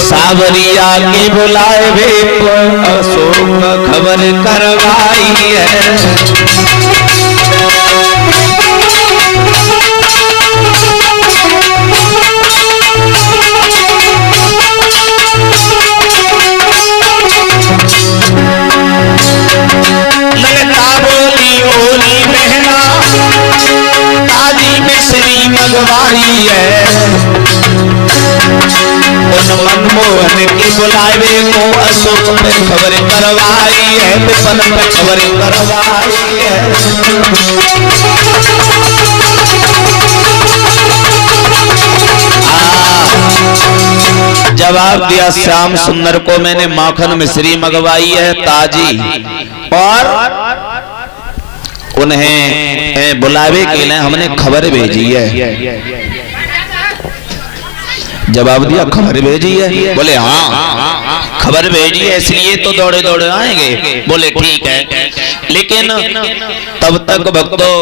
सावरिया के बुलाए वे अशोक खबर करवाई है। ललता बोली ओली बहना ताजी मिश्री मगवाई है। उन मनमोहन की बुलावे को अशोक पे खबर करवाई है। विपन पे खबर करवाई है। जवाब दिया श्याम सुंदर को मैंने माखन मिश्री मंगवाई है ताजी, और उन्हें बुलावे के लिए हमने खबर भेजी है। जवाब दिया खबर भेजी है। बोले हाँ खबर भेजी है इसलिए तो दौड़े दौड़े आएंगे। बोले ठीक है, लेकिन तब तक भक्तों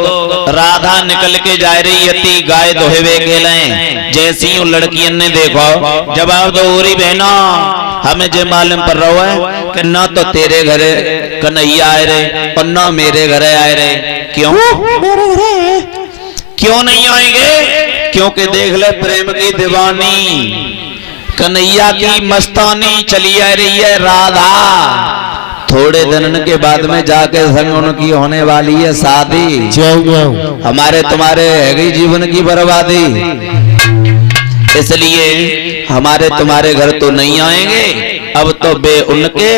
राधा निकल के जा रही थी गाय दोहवे के लिए। जैसी उन लड़कियों ने देखो जवाब दो ओरी बहना हमें जे मालूम पर रहो है कि ना तो तेरे घरे कन्हैया आए रहे और ना मेरे घरे आए रहे। क्यों क्यों नहीं आएंगे? क्योंकि देख ले प्रेम की दीवानी कन्हैया की मस्तानी चली आ रही है राधा। थोड़े दिन के बाद में जाके संग उनकी होने वाली है शादी। हमारे तुम्हारे है गई जीवन की बर्बादी, इसलिए हमारे तुम्हारे घर तो नहीं आएंगे। अब तो बे उनके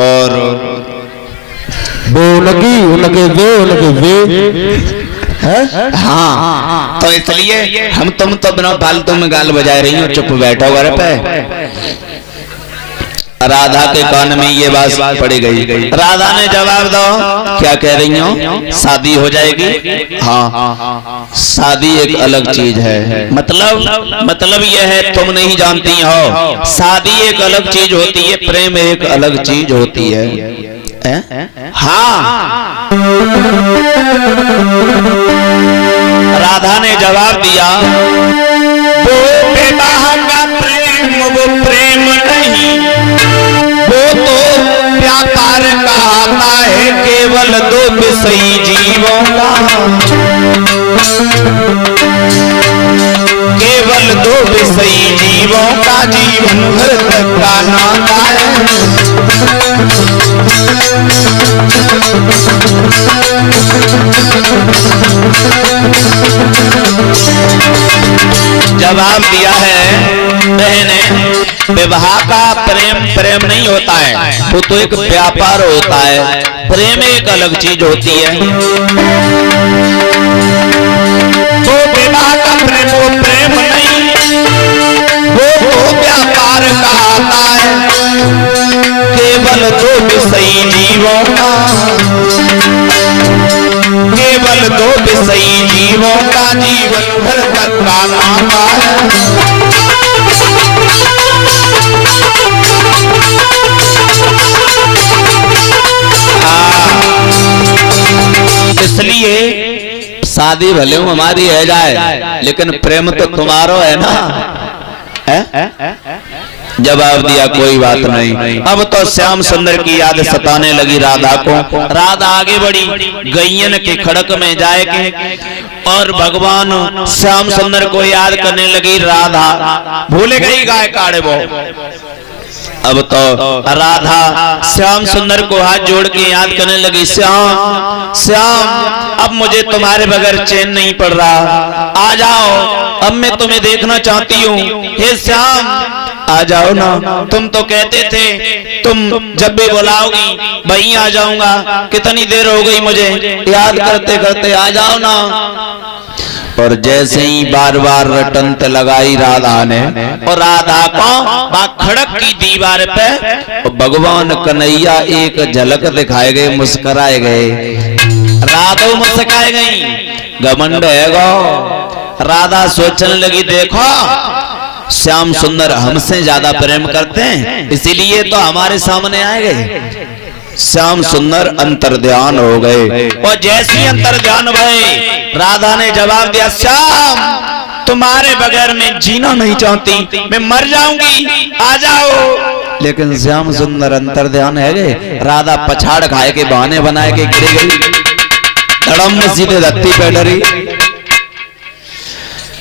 और बे उनकी उनके वे हाँ, तो इसलिए हम तुम तो बिना फालतू में गाल बजा रही हो, चुप बैठो घर पे। राधा के कान में ये बात पड़ी गई। राधा ने जवाब दो क्या कह रही हो? शादी हो जाएगी। हाँ शादी एक अलग चीज है। मतलब यह है तुम नहीं जानती हो, शादी एक अलग चीज होती है, प्रेम एक अलग चीज होती है। हाँ राधा ने जवाब दिया वो विवाह का प्रेम वो प्रेम नहीं, वो तो व्यापार कहता है केवल दो विषयी जीवों का। केवल दो विषयी जीवों का जीवन भर तक का नाता है। जवाब दिया है बहने विवाह का प्रेम नहीं होता है, वो तो एक व्यापार होता है। प्रेम एक अलग चीज होती है। तो विवाह का प्रेम वो प्रेम नहीं, वो तो व्यापार कहता है केवल दो विषयी जीवों का। केवल दो विषयी जीवों का जीवन भर तक का नाता है। इसलिए शादी भले हमारी है जाए, लेकिन प्रेम तो तुम्हारो है ना। जवाब दिया कोई बात नहीं। अब तो श्याम सुंदर की याद सताने लगी राधा को। राधा आगे बढ़ी गैयन के खड़क में जाए के और भगवान श्याम सुंदर को याद करने लगी। राधा भूल गई गाय काड़े वो। अब तो राधा श्याम सुंदर को हाथ जोड़ के याद करने लगी। श्याम श्याम अब मुझे तुम्हारे बगैर चैन नहीं पड़ रहा, आ जाओ अब मैं तुम्हें देखना चाहती हूँ। हे श्याम आ जाओ ना, तुम तो कहते थे तुम जब भी बुलाओगी वहीं आ जाऊंगा। कितनी देर हो गई मुझे याद करते करते, आ जाओ ना। और जैसे ही बार बार रटंत लगाई राधा ने, और राधा को खड़क की दीवार पे भगवान कन्हैया एक झलक दिखाए गए, मुस्कुराए गए। राधा मुस्कुराए गई, घमंड है गो। राधा सोचने लगी देखो श्याम सुंदर हमसे ज्यादा प्रेम करते हैं, इसीलिए तो हमारे सामने आए गए। श्याम सुंदर अंतर्ध्यान हो गए, और जैसे ही अंतर्ध्यान भये राधा ने जवाब दिया श्याम तुम्हारे बगैर मैं जीना नहीं चाहती, मैं मर जाऊंगी, आ जाओ। लेकिन श्याम सुंदर अंतर ध्यान है गे, राधा पछाड़ खाए के बहाने बनाए के गिर गई, धड़म में सीधे धरती पे डरी।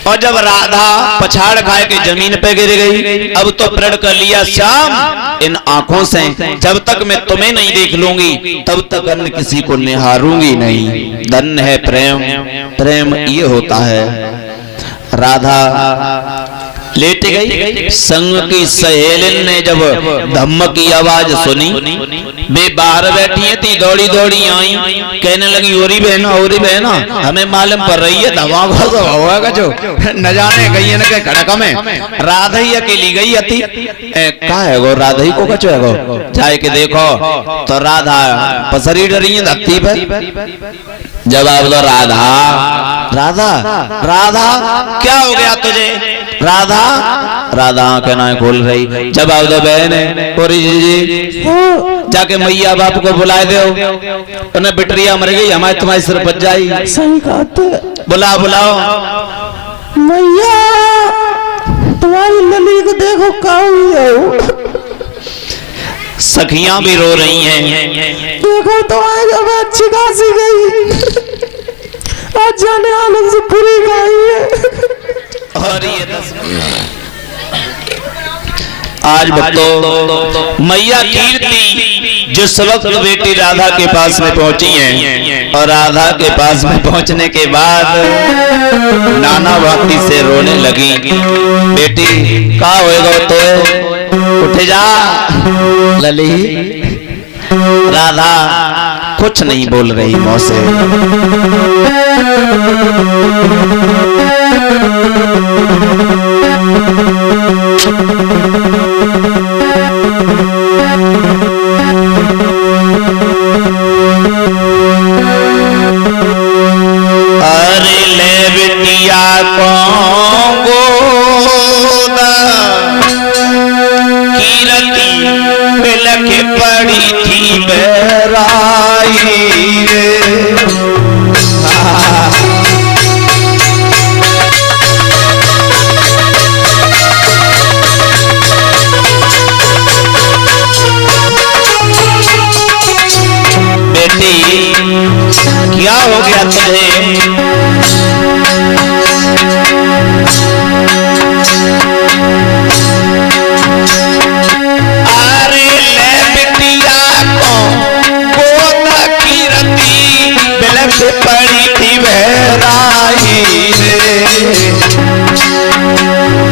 और जब राधा पछाड़ खाए के जमीन पे गिर गई, अब तो प्रण कर लिया श्याम इन आंखों से जब तक मैं तुम्हें नहीं देख लूंगी तब तक अन्य किसी को निहारूंगी नहीं। धन्य है प्रेम, प्रेम ये होता है। राधा लेट गई, संग की सहेलिन ने जब धम्म की आवाज सुनी, वे बाहर बैठी थी, दौड़ी दौड़ी आई, कहने लगी ओरी बहना हमें मालूम पड़ रही है धमाका तो होगा जो न जाने गई न के खड़क में राधा ही अकेली गई थी। का है वो राधा ही को कचो है वो, जाए के देखो तो राधा पसरी डरी है धरती पे। जवाब दो राधा राधा राधा क्या हो गया तुझे? राधा राधा आंखें ना खोल रही। जवाब दो बहन जी जाके मैया बाप को बुलाए दो, उन्हें बिटरिया मर गई, हमारे तुम्हारे सिर बच जाई। सही बात। बुलाओ मैया तुम्हारी लली को देखो काऊ। सखियां भी रो रही हैं, देखो तो जब अच्छी खासी गई, आज जाने आलम से पूरी गई है। और ये आज भक्तों मैया कीर्ति जिस वक्त बेटी राधा के पास में पहुंची है, और राधा के पास में पहुंचने के बाद नाना भक्ति से रोने लगी। बेटी का होएगा तो उठ जा। लली राधा कुछ नहीं बोल रही मौं से। अरे ले बिटिया को पड़ी थी बहराई रे। बेटी क्या हो गया तुझे? पड़ी थी बहराई रे,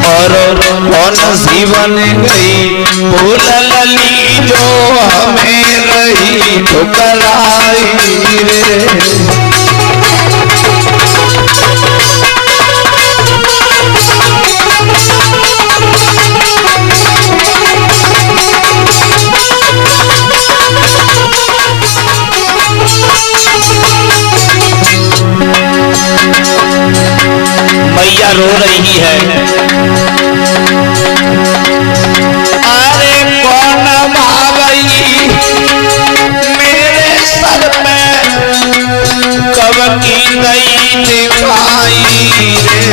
और कौन सी बन गई भूल लली जो हमें रही ठुकराई रे। मैया रो रही है। अरे कौन भावई मेरे सर में कब की गई दिखाई रे।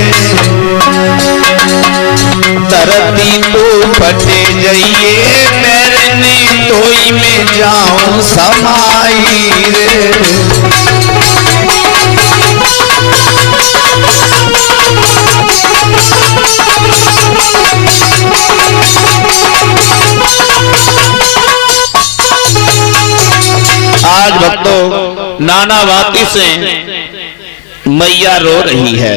धरती तो फटे जाइए मेरे ने तोई में जाऊं समाई रे। आज भक्तों नाना वाती से मैया रो रही है।